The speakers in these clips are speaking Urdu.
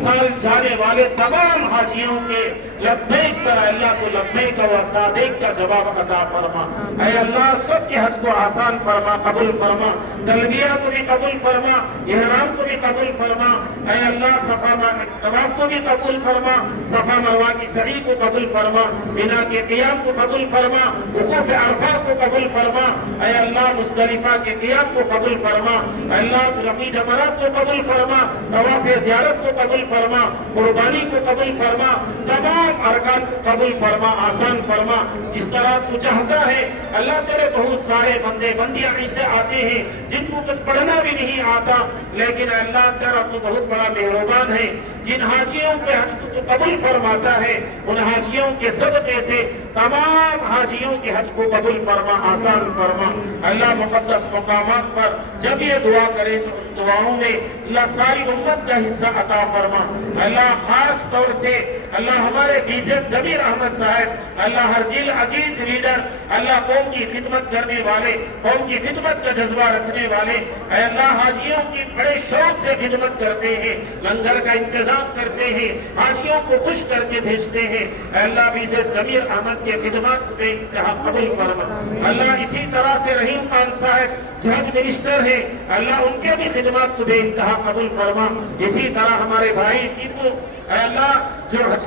سال جانے والے تمام حاجیوں کے لبیک کا اللہ کو لبیک و صادق کا جواب عطا فرما۔ اے اللہ سب کے حج کو آسان فرما، قبول فرما، تلبیہ کو بھی قبول فرما، احرام کو بھی قبول فرما۔ اے اللہ صفا طواف کو بھی قبول فرما، صفا مروہ کی سعی کو قبول فرما، بنا کے قیام کو قبول فرما، وقوف عرفات کو قبول فرما۔ اے اللہ مزدلفہ کے قیام کو قبول فرما، اے اللہ رمی جمرات کو قبول فرما، طواف زیارت کو قبول فرما، قربانی کو قبول فرما، تمام ارکان کو قبول فرما، آسان فرما جس طرح تو چاہتا ہے۔ اللہ تیرے بہت سارے بندے بندیاں ایسے آتے ہیں جن کو کچھ پڑھنا بھی نہیں آتا، لیکن اللہ تیرا تو بہت بڑا مہربان ہے، جن حاجیوں کے حج کو تو قبول فرماتا ہے، ان حاجیوں کے صدقے سے تمام حاجیوں کے حج کو قبول فرما، آسان فرما۔ اللہ مقدس مقامات پر جب یہ دعا کرے تو ان دعاؤں میں اللہ ساری امت کا حصہ عطا فرما۔ اللہ خاص طور سے اللہ ہمارے بیزت ضمیر احمد صاحب، اللہ ہر دل عزیز لیڈر، اللہ قوم کی خدمت کرنے والے، قوم کی خدمت کا جذبہ رکھنے والے، اے اللہ حاجیوں کی بڑے شوق سے خدمت کرتے ہیں، لنگر کا انتظام کرتے ہیں، حاجیوں کو خوش کر کے بھیجتے ہیں۔ اے اللہ بیزت ضمیر احمد کے خدمات بے انتہا قبول فرما۔ اللہ اسی طرح سے رحیم خان صاحب جج منسٹر ہے، اللہ ان کے بھی خدمات کو بے انتہا قبول فرما۔ اسی طرح ہمارے بھائی ٹیپو، اے اللہ جو حج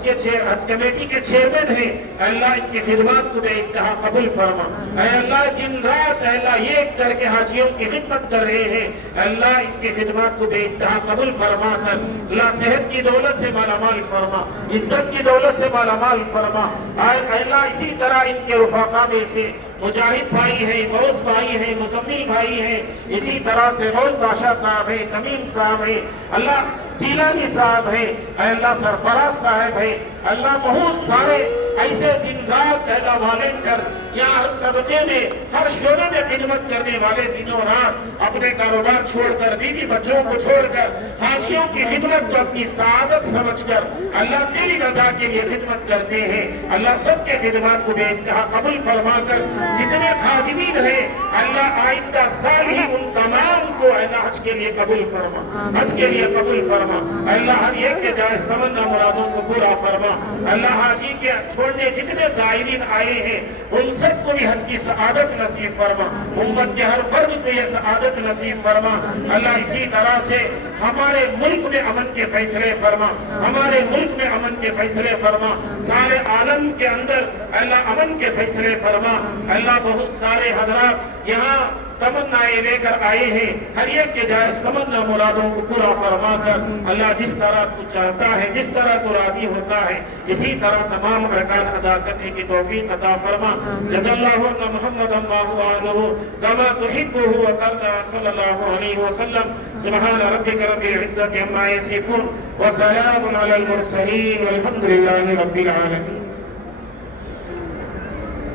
کمیٹی کے چیئرمین ہیں، اے اللہ ان کی خدمات کو بے انتہا قبول فرما۔ اے اللہ جن رات اے اللہ یہ کر کے حاجیوں کی خدمت کر رہے ہیں، اے اللہ ان کی خدمات کو بے انتہا قبول فرما کر اللہ صحت کی دولت سے مالا مال فرما، عزت کی دولت سے مالا مال فرما۔ اے اللہ اسی طرح ان کے رفقا میں سے مجاہد بھائی ہیں، غوث بھائی ہیں، مزمل بھائی ہیں، اسی طرح سے غوث بادشاہ صاحب ہیں، تمیم صاحب ہیں، اللہ جیلانی صاحب ہیں، اے اللہ سرفراز صاحب ہیں، اللہ بہت سارے ایسے دن رات اللہ والنٹر یا ہر طبقے میں ہر شعبے میں خدمت کرنے والے دنوں رات اپنے کاروبار چھوڑ کر، بیوی بچوں کو چھوڑ کر حاجیوں کی خدمت کو اپنی سعادت سمجھ کر اللہ تیری رضا کے لیے خدمت کرتے ہیں۔ اللہ سب کے خدمات کو بے انتہا قبول فرما کر جتنے خادمین ہیں اللہ آئندہ سال ہی ان تمام کو اللہ حج کے لیے قبول فرما، حج کے لیے قبول فرما۔ اللہ ہر ایک کے جائز تمنا مرادوں کو پورا فرما۔ اللہ حاجی کے چھوڑنے جتنے زائرین آئے ہیں ان سب کو بھی حج کی سعادت نصیب فرما، امت کے ہر فرد کو یہ سعادت نصیب فرما۔ اللہ اسی طرح سے ہمارے ملک میں امن کے فیصلے فرما، ہمارے ملک میں امن کے فیصلے فرما، سارے عالم کے اندر اللہ امن کے فیصلے فرما۔ اللہ بہت سارے حضرات یہاں تمنائیں لے کر آئے ہیں، ہر ایک کے جائز تمنا مرادوں کو پورا فرما کر اللہ جس طرح تو چاہتا ہے، جس طرح تو راضی ہوتا ہے، اسی طرح تمام ارکان ادا کرنے کی توفیق عطا فرما۔ جزا اللہ عنا محمد اللہ عنہ کما تحبہ وترضى صلی اللہ علیہ وسلم۔ سبحان ربک رب العزۃ عما یصفون وسلام علی المرسلین والحمد للہ رب العالمین۔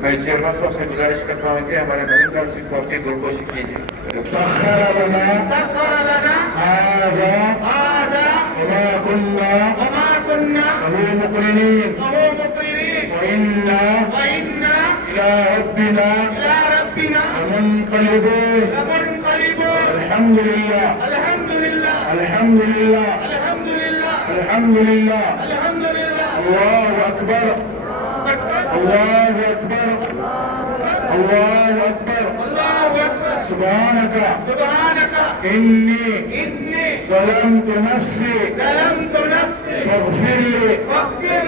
میں چیئرمین صاحب سے گزارش کرتا ہوں کہ ہمارے نبی کا صرف آپ کی گلگوشی کیجیے۔ سخر لنا هذا وما كنا له مقرنين وإنا إلى ربنا لمنقلبون۔ الحمد لله الحمد لله الحمد لله الله أكبر الله أكبر الله أكبر سبحانك إني ظلمت نفسي فاغفر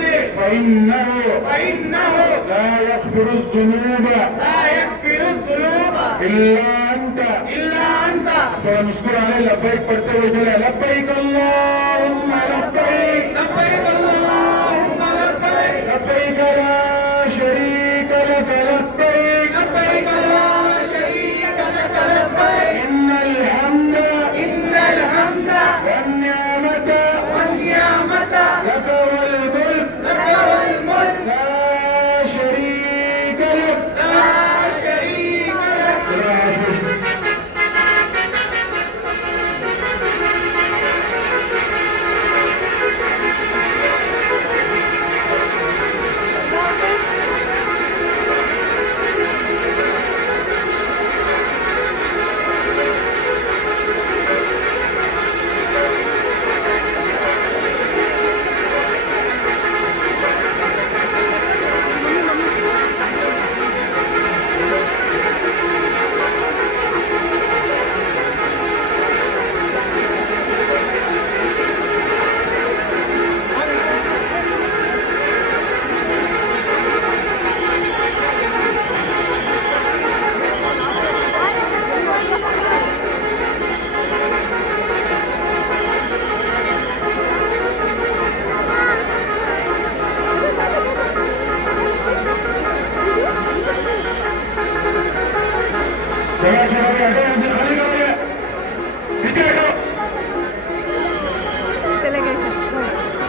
لي فإنه لا يغفر الذنوب إلا أنت۔ تو مشکور آنے لبیک پڑھتے ہوئے چلے، لبیک اللہم لبیک اللہم لبیک لا شریک لک لبیک لا شریک لک لبیک إن الحمد والنعمة لك والملك لا شريك لك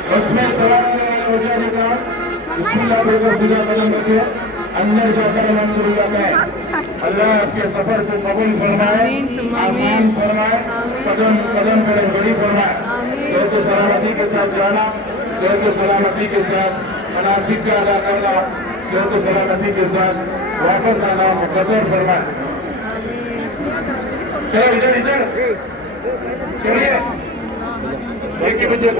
اس میں سوال ہونے والے وجہ کا بسم اللہ بول کر سیدھا قدم رکھیے اندر جا کر الحمدللہ کہیں اللہ آپ کے سفر کو قبول فرمائے آسان فرمائے قدم قدم پر بڑی فرمائے صحت و سلامتی کے ساتھ جانا صحت و سلامتی کے ساتھ مناسک کا ادا کرنا صحت و سلامتی کے ساتھ واپس آنا مقدر فرمائے چلو ادھر ادھر چلیے ایک بجے